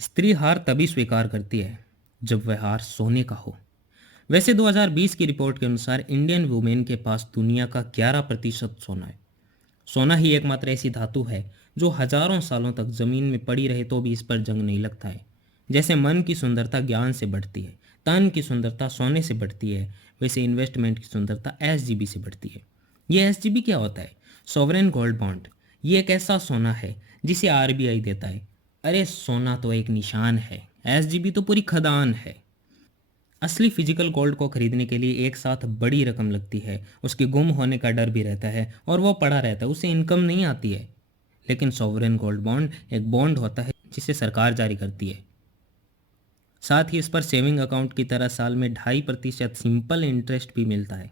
स्त्री हार तभी स्वीकार करती है जब वह हार सोने का हो। वैसे 2020 की रिपोर्ट के अनुसार इंडियन वुमेन के पास दुनिया का 11% सोना है। सोना ही एकमात्र ऐसी धातु है जो हजारों सालों तक जमीन में पड़ी रहे तो भी इस पर जंग नहीं लगता है। जैसे मन की सुंदरता ज्ञान से बढ़ती है, तन की सुंदरता सोने से बढ़ती है, वैसे इन्वेस्टमेंट की सुंदरता एसजीबी से बढ़ती है। ये एसजीबी क्या होता है? Sovereign gold bond. ये एक ऐसा सोना है जिसे आरबीआई देता है। अरे सोना तो एक निशान है, एसजीबी तो पूरी खदान है। असली फिजिकल गोल्ड को खरीदने के लिए एक साथ बड़ी रकम लगती है, उसके गुम होने का डर भी रहता है और वो पड़ा रहता है, उससे इनकम नहीं आती है। लेकिन सॉवरेन गोल्ड बॉन्ड एक बॉन्ड होता है जिसे सरकार जारी करती है। साथ ही इस पर सेविंग अकाउंट की तरह साल में 2.5% सिंपल इंटरेस्ट भी मिलता है।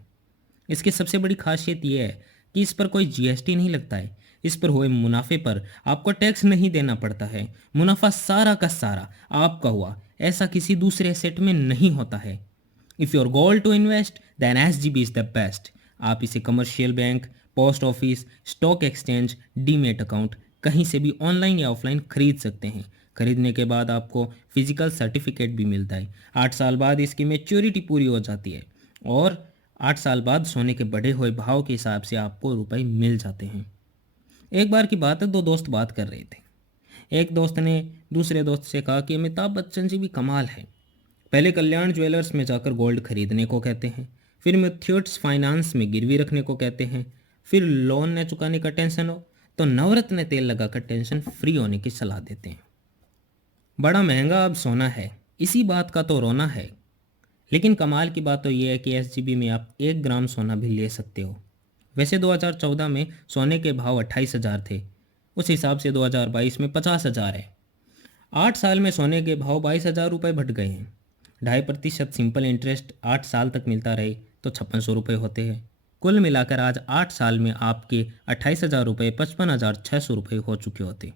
इसकी सबसे बड़ी खासियत यह है कि इस पर कोई जीएसटी नहीं लगता है। इस पर हुए मुनाफे पर आपको टैक्स नहीं देना पड़ता है। मुनाफा सारा का सारा आपका हुआ, ऐसा किसी दूसरे एसेट में नहीं होता है। If your goal to invest then SGB is the best. आप इसे commercial bank, post office, stock exchange, demat account कहीं से भी ऑनलाइन या ऑफलाइन खरीद सकते हैं। खरीदने के बाद आपको फिजिकल सर्टिफिकेट भी मिलता है। 8 साल बाद इसकी मेच्योरिटी पूरी हो जाती है और 8 साल बाद सोने के बढ़े हुए भाव के हिसाब से आपको रुपए मिल जाते हैं। एक बार की बात है, दो दोस्त बात कर रहे थे। एक दोस्त ने दूसरे दोस्त से कहा कि अमिताभ बच्चन जी भी कमाल है। पहले कल्याण ज्वेलर्स में जाकर गोल्ड खरीदने को कहते हैं, फिर मुथ्यूट्स फाइनेंस में गिरवी रखने को कहते हैं, फिर लोन न चुकाने का टेंशन हो तो नवरत्न तेल लगाकर टेंशन फ्री होने की सलाह देते हैं। बड़ा महंगा अब सोना है, इसी बात का तो रोना है। लेकिन कमाल की बात तो यह है कि एसजीबी में आप 1 ग्राम सोना भी ले सकते हो। वैसे 2014 में सोने के भाव 28,000 थे, उस हिसाब से 2022 में 50,000 है। 8 साल में सोने के भाव 22,000 रुपये बढ़ गए हैं। 2.5% सिंपल इंटरेस्ट 8 साल तक मिलता रहे तो 5600 रुपये होते हैं। कुल मिलाकर आज 8 साल में आपके 28,000 रुपये 55,600 रुपये हो चुके होते।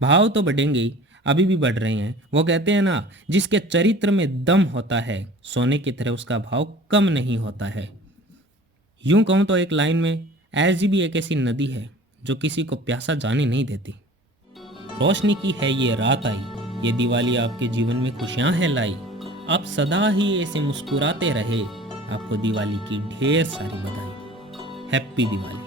भाव तो बढ़ेंगे ही, अभी भी बढ़ रहे हैं। वो कहते हैं ना, जिसके चरित्र में दम होता है सोने की तरह उसका भाव कम नहीं होता है। यूं कहूँ तो एक लाइन में, एसजीबी एक ऐसी नदी है जो किसी को प्यासा जाने नहीं देती। रोशनी की है ये रात आई, ये दिवाली आपके जीवन में खुशियां है लाई। आप सदा ही ऐसे मुस्कुराते रहे, आपको दिवाली की ढेर सारी बधाई। हैप्पी दिवाली।